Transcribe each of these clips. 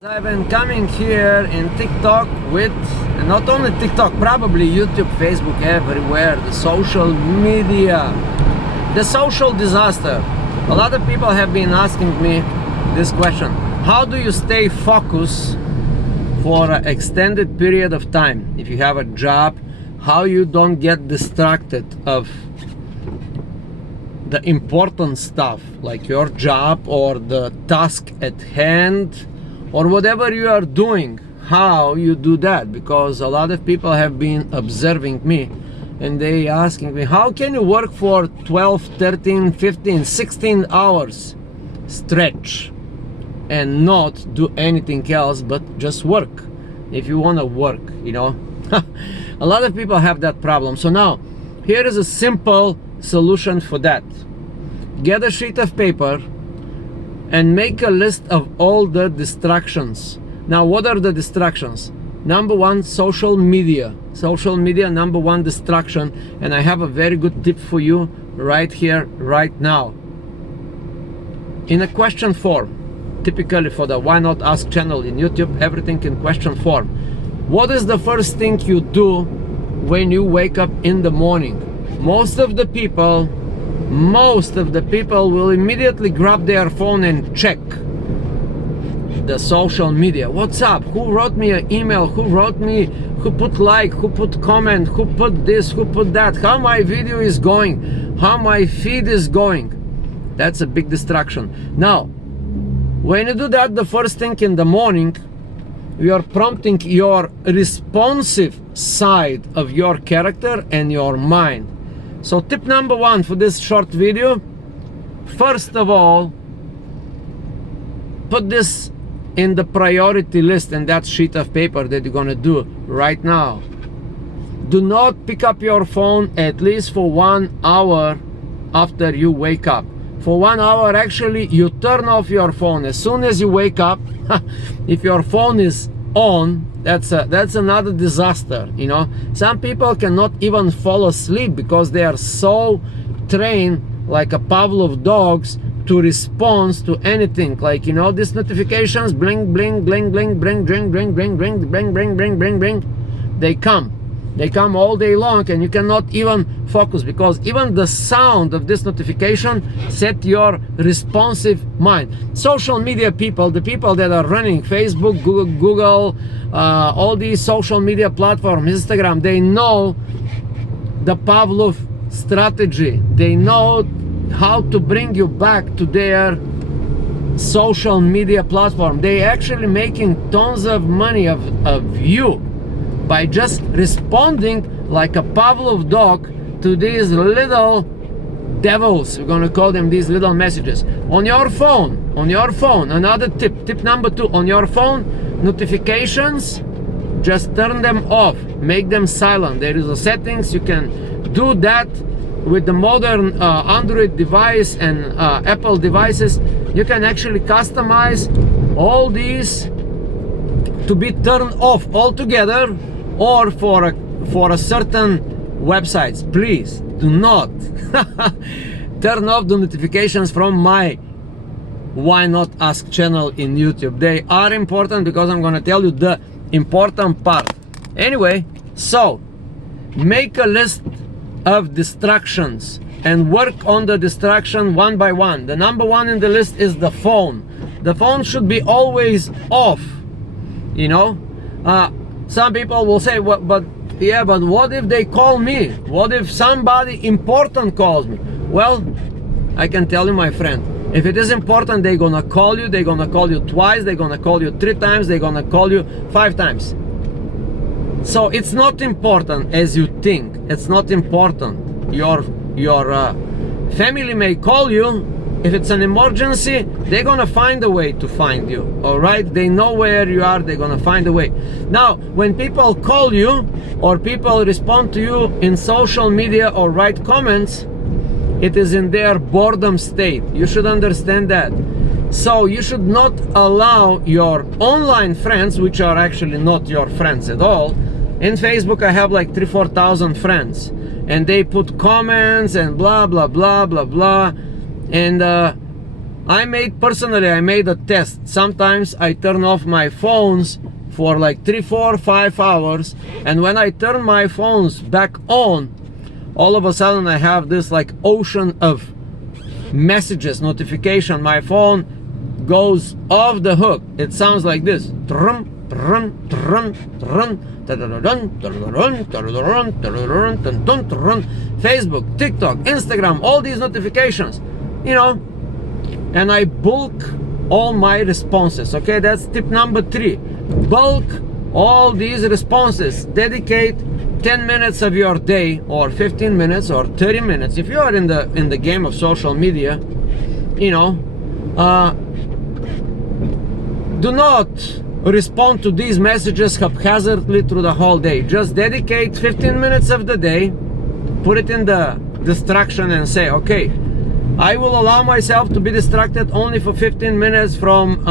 I've been coming here in TikTok with, not only TikTok, probably YouTube, Facebook, everywhere, the social media, the social disaster. A lot of people have been asking me this question: how do you stay focused for an extended period of time? If you have a job, how you don't get distracted of the important stuff like your job or the task at hand, or whatever you are doing, how you do that? Because a lot of people have been observing me and they asking me, how can you work for 12, 13, 15, 16 hours stretch and not do anything else but just work? If you want to work, you know. A lot of people have that problem. So now here is a simple solution for that. Get a sheet of paper and make a list of all the distractions. Now, what are the distractions? Number one, social media. Social media, number one distraction. And I have a very good tip for you right here, right now. In a question form, typically for the Why Not Ask channel in YouTube, everything in question form. What is the first thing you do when you wake up in the morning? Most of the people will immediately grab their phone and check the social media. What's up? Who wrote me an email? Who wrote me? Who put like? Who put comment? Who put this? Who put that? How my video is going? How my feed is going? That's a big distraction. Now, when you do that the first thing in the morning, you are prompting your responsive side of your character and your mind. So tip number one for this short video: first of all, put this in the priority list in that sheet of paper that you're gonna do right now. Do not pick up your phone at least for 1 hour after you wake up. For 1 hour, actually, you turn off your phone as soon as you wake up. If your phone is on, that's another disaster, you know. Some people cannot even fall asleep because they are so trained like a Pavlov dogs to respond to anything, like, you know, these notifications, bling bling bling bling bling bling bling bling bling bling bling bling bling bling, they come all day long and you cannot even focus, because even the sound of this notification set your responsive mind. Social media people, the people that are running Facebook, Google, all these social media platforms, Instagram, they know the Pavlov strategy. They know how to bring you back to their social media platform. They actually making tons of money of you by just responding like a Pavlov dog to these little devils. We're gonna call them these little messages on your phone. Another tip number two: on your phone, notifications, just turn them off, make them silent. There is a settings, you can do that with the modern Android device and Apple devices. You can actually customize all these to be turned off altogether, or for a certain websites. Please do not turn off the notifications from my Why Not Ask channel in YouTube. They are important because I'm gonna tell you the important part. Anyway, so make a list of distractions and work on the distraction one by one. The number one in the list is the phone. The phone should be always off, you know. Some people will say, but what if they call me? What if somebody important calls me? Well, I can tell you, my friend, if it is important, they're gonna call you. They're gonna call you twice. They're gonna call you 3 times. They're gonna call you 5 times. So it's not important as you think. It's not important. Your family may call you. If it's an emergency, they're gonna find a way to find you. All right, they know where you are. They're gonna find a way. Now, when people call you or people respond to you in social media or write comments, it is in their boredom state. You should understand that. So you should not allow your online friends, which are actually not your friends at all. In Facebook, I have like 3,000-4,000 friends, and they put comments and blah blah blah blah blah, and Personally, I made a test. Sometimes I turn off my phones for like 3, 4, 5 hours, and when I turn my phones back on, all of a sudden I have this like ocean of messages, notification. My phone goes off the hook. It sounds like this. Facebook, TikTok, Instagram, all these notifications, you know, and I bulk all my responses. Okay, that's tip number 3. Bulk all these responses. Dedicate 10 minutes of your day, or 15 minutes, or 30 minutes. If you are in the game of social media, you know, do not respond to these messages haphazardly through the whole day. Just dedicate 15 minutes of the day, put it in the distraction, and say, okay, I will allow myself to be distracted only for 15 minutes from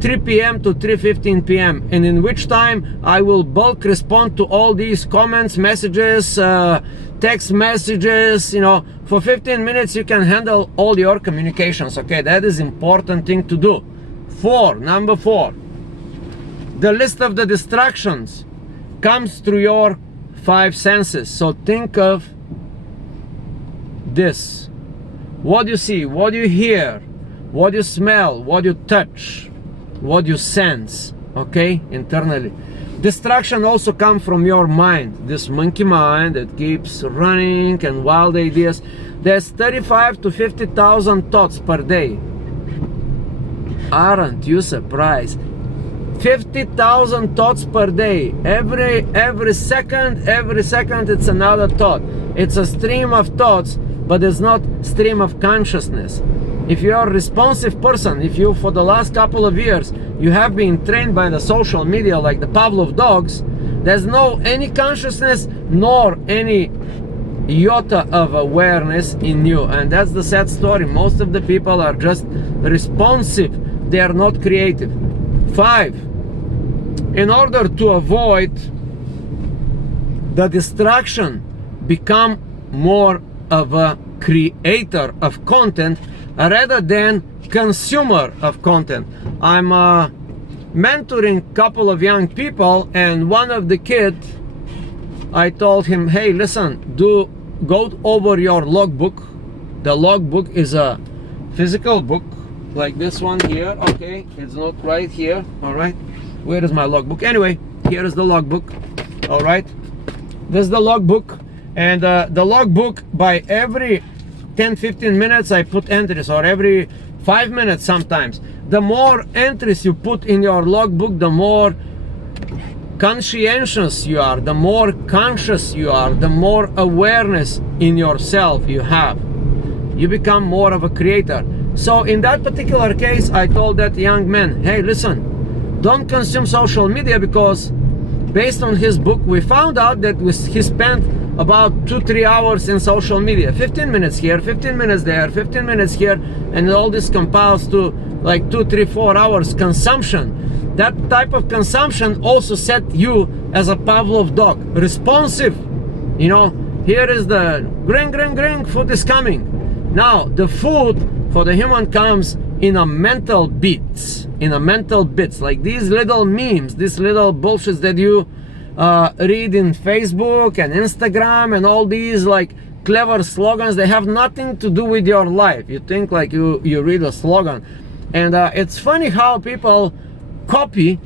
3 p.m. to 3:15 p.m. and in which time I will bulk respond to all these comments, messages, text messages. You know, for 15 minutes you can handle all your communications. Okay, that is important thing to do. Number 4, the list of the distractions comes through your 5 senses. So think of this. What do you see? What do you hear? What do you smell? What do you touch? What do you sense? Okay, internally. Distraction also comes from your mind. This monkey mind that keeps running and wild ideas. There's 35 to 50,000 thoughts per day. Aren't you surprised? 50,000 thoughts per day. Every second it's another thought. It's a stream of thoughts, but it's not stream of consciousness. If you are a responsive person, if you for the last couple of years you have been trained by the social media like the Pavlov dogs, there's no any consciousness nor any iota of awareness in you. And that's the sad story. Most of the people are just responsive. They are not creative. 5, in order to avoid the distraction, become more of a creator of content rather than consumer of content. I'm mentoring a couple of young people, and one of the kids, I told him, hey, listen, go over your logbook. The logbook is a physical book like this one here. Okay, it's not right here. All right, where is my logbook? Anyway, here is the logbook. All right, this is the logbook, and the logbook, by every 10-15 minutes I put entries, or every 5 minutes sometimes. The more entries you put in your logbook, the more conscientious you are, the more conscious you are, the more awareness in yourself you have. You become more of a creator. So in that particular case, I told that young man, hey, listen, don't consume social media, because based on his book, we found out that he spent about 2-3 hours in social media. 15 minutes here, 15 minutes there, 15 minutes here, and all this compiles to like 2-3-4 hours consumption. That type of consumption also set you as a Pavlov dog, responsive. You know, here is the ring, ring, ring, food is coming. Now, the food for the human comes in a mental bits, like these little memes, these little bullshits that you read in Facebook and Instagram, and all these like clever slogans. They have nothing to do with your life. You think like you read a slogan, and it's funny how people copycats.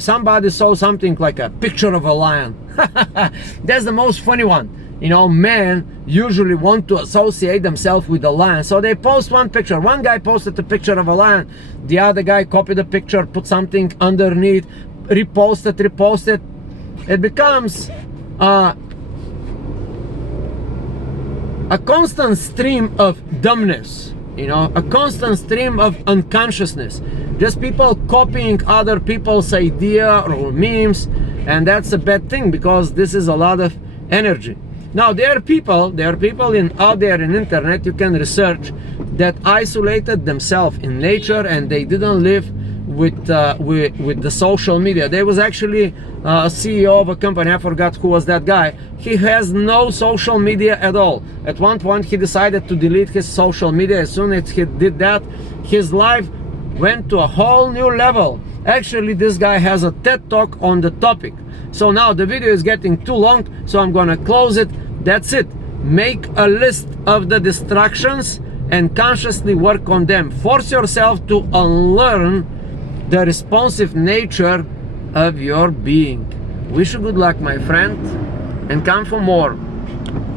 Somebody saw something like a picture of a lion. That's the most funny one. You know, men usually want to associate themselves with the lion, so they post one picture. One guy posted a picture of a lion, the other guy copied the picture, put something underneath, reposted. It becomes a constant stream of dumbness, you know, a constant stream of unconsciousness. Just people copying other people's idea or memes, and that's a bad thing, because this is a lot of energy. Now, there are people out there in internet, you can research, that isolated themselves in nature, and they didn't live with the social media. There was actually a CEO of a company, I forgot who was that guy. He has no social media at all. At one point he decided to delete his social media. As soon as he did that, his life went to a whole new level. Actually, this guy has a TED Talk on the topic. So now the video is getting too long, so I'm gonna close it. That's it. Make a list of the distractions and consciously work on them. Force yourself to unlearn the responsive nature of your being. Wish you good luck, my friend, and come for more.